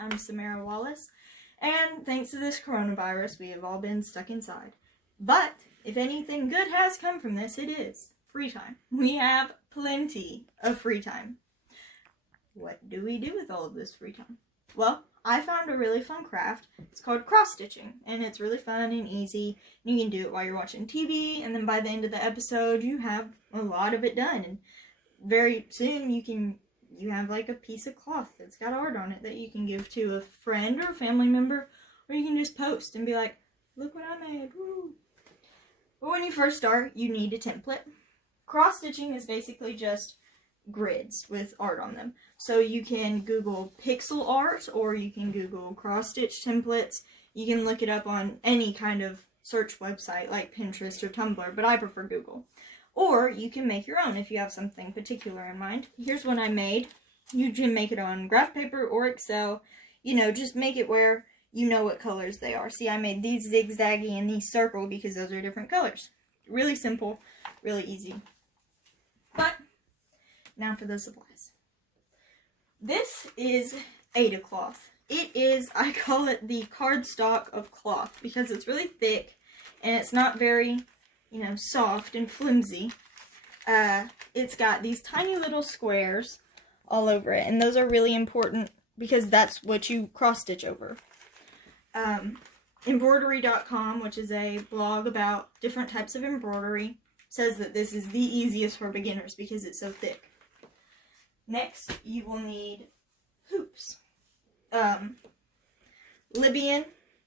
I'm Samarah Wallace, and thanks to this coronavirus, we have all been stuck inside. But if anything good has come from this, it is free time. We have plenty of free time. What do we do with all of this free time? Well, I found a really fun craft. It's called cross-stitching, and it's really fun and easy. You can do it while you're watching TV, and then by the end of the episode, you have a lot of it done. And very soon, you have like a piece of cloth that's got art on it that you can give to a friend or a family member, or you can just post and be like, look what I made, woo. But when you first start, you need a template. Cross-stitching is basically just grids with art on them. So you can Google pixel art, or you can Google cross-stitch templates. You can look it up on any kind of search website like Pinterest or Tumblr, but I prefer Google. Or you can make your own if you have something particular in mind. Here's one I made. You can make it on graph paper or Excel. You know, just make it where you know what colors they are. See, I made these zigzaggy and these circle because those are different colors. Really simple, really easy. But now for the supplies. This is Ada cloth. It is, I call it the cardstock of cloth because it's really thick and it's not very, you know, soft and flimsy. It's got these tiny little squares all over it, and those are really important because that's what you cross stitch over. Embroidery.com, which is a blog about different types of embroidery, says that this is the easiest for beginners because it's so thick. Next, you will need hoops. Libyan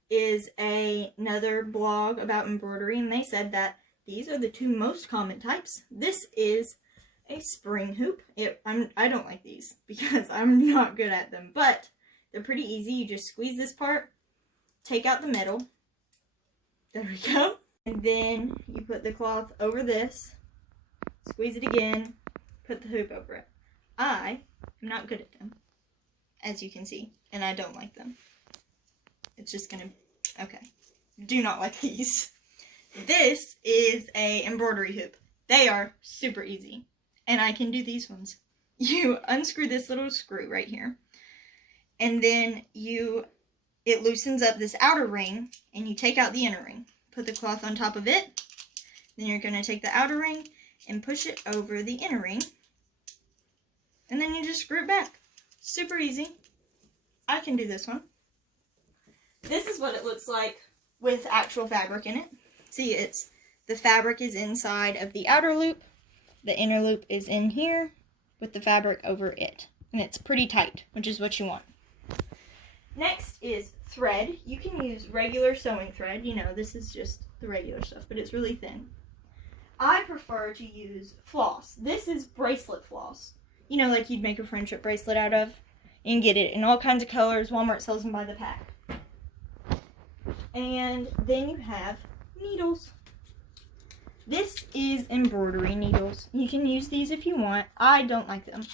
is another blog about embroidery, and they said that these are the two most common types. This is a spring hoop. I don't like these because I'm not good at them, but they're pretty easy. You just squeeze this part, take out the middle. There we go. And then you put the cloth over this, squeeze it again, put the hoop over it. I am not good at them, as you can see, and I don't like them. It's just gonna, okay. Do not like these. This is a embroidery hoop. They are super easy, and I can do these ones. You unscrew this little screw right here, and then it loosens up this outer ring, and you take out the inner ring. Put the cloth on top of it, then you're going to take the outer ring and push it over the inner ring, and then you just screw it back. Super easy. I can do this one. This is what it looks like with actual fabric in it. See, the fabric is inside of the outer loop, the inner loop is in here with the fabric over it, and it's pretty tight, which is what you want. Next is thread. You can use regular sewing thread. You know, this is just the regular stuff, but it's really thin. I prefer to use floss. This is bracelet floss. You know, like you'd make a friendship bracelet out of. You can get it in all kinds of colors. Walmart sells them by the pack. And then you have needles. This is embroidery needles. You can use these if you want. I don't like them.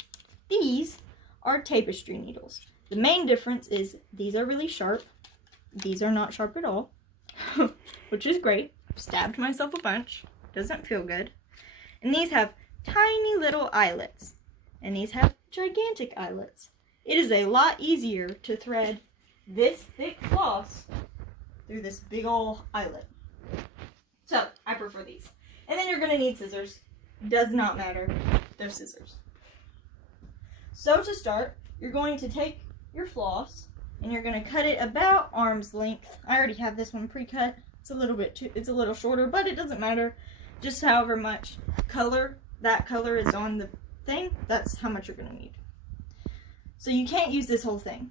These are tapestry needles. The main difference is these are really sharp. These are not sharp at all, which is great. I've stabbed myself a bunch. Doesn't feel good. And these have tiny little eyelets. And these have gigantic eyelets. It is a lot easier to thread this thick floss through this big ol' eyelet. So, I prefer these. And then you're going to need scissors. Does not matter. They're scissors. So to start, you're going to take your floss and you're going to cut it about arm's length. I already have this one pre-cut. It's a little shorter, but it doesn't matter. Just however much that color is on the thing, that's how much you're going to need. So you can't use this whole thing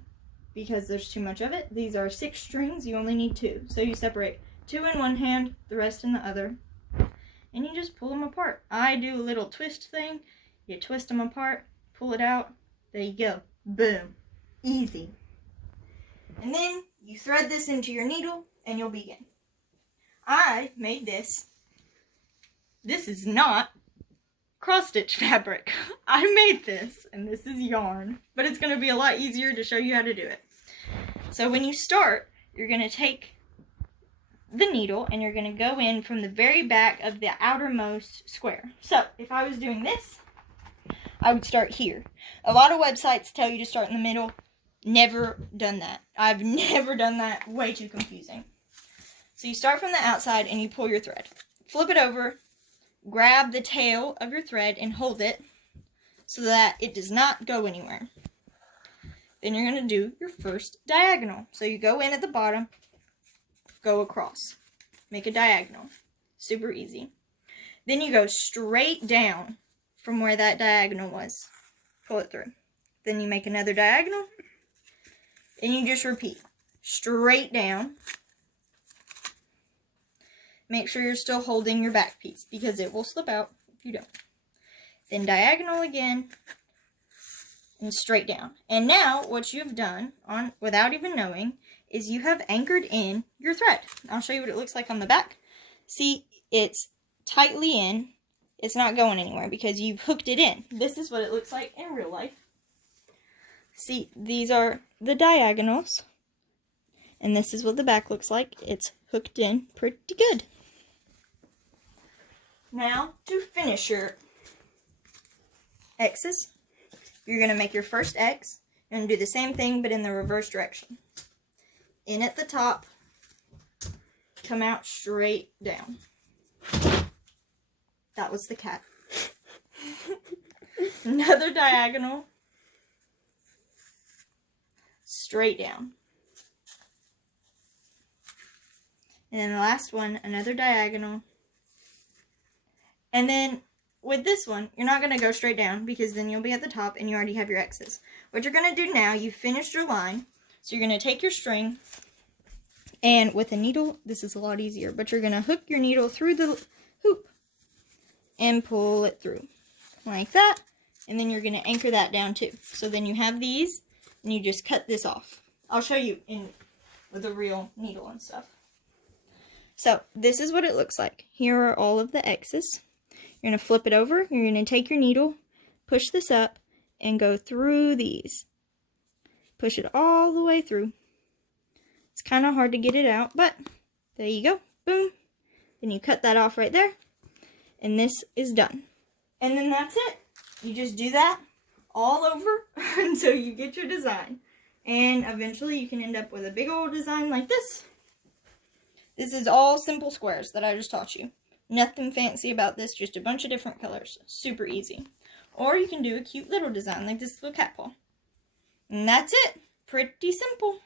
because there's too much of it. These are 6 strings. You only need 2. So you separate 2 in one hand, the rest in the other, and you just pull them apart. I do a little twist thing. You twist them apart, pull it out. There you go. Boom. Easy. And then you thread this into your needle and you'll begin. I made this. This is not cross-stitch fabric. I made this, and this is yarn, but it's going to be a lot easier to show you how to do it. So when you start, you're going to take the needle and you're going to go in from the very back of the outermost square. So if I was doing this, I would start here. A lot of websites tell you to start in the middle. Never done that. I've never done that. Way too confusing. So you start from the outside and you pull your thread. Flip it over, grab the tail of your thread and hold it so that it does not go anywhere. Then you're going to do your first diagonal. So you go in at the bottom, go across, make a diagonal. Super easy. Then you go straight down from where that diagonal was. Pull it through. Then you make another diagonal. And you just repeat. Straight down. Make sure you're still holding your back piece because it will slip out if you don't. Then diagonal again. And straight down. And now what you've done, without even knowing, is you have anchored in your thread. I'll show you what it looks like on the back. See, it's tightly in. It's not going anywhere because you've hooked it in. This is what it looks like in real life. See, these are the diagonals. And this is what the back looks like. It's hooked in pretty good. Now, to finish your X's, you're going to make your first X. You're going to do the same thing, but in the reverse direction. In at the top, come out straight down. That was the cat. Another diagonal. Straight down. And then the last one, another diagonal. And then with this one, you're not going to go straight down because then you'll be at the top and you already have your X's. What you're going to do now, you've finished your line. So you're going to take your string and with a needle, this is a lot easier, but you're going to hook your needle through the hoop and pull it through like that. And then you're going to anchor that down too. So then you have these and you just cut this off. I'll show you with a real needle and stuff. So this is what it looks like. Here are all of the X's. You're going to flip it over. You're going to take your needle, push this up, and go through these. Push it all the way through. It's kind of hard to get it out, but there you go. Boom. Then you cut that off right there. And this is done. And then that's it. You just do that all over until you get your design. And eventually you can end up with a big old design like this. This is all simple squares that I just taught you. Nothing fancy about this, just a bunch of different colors. Super easy. Or you can do a cute little design like this little cat paw. And that's it. Pretty simple.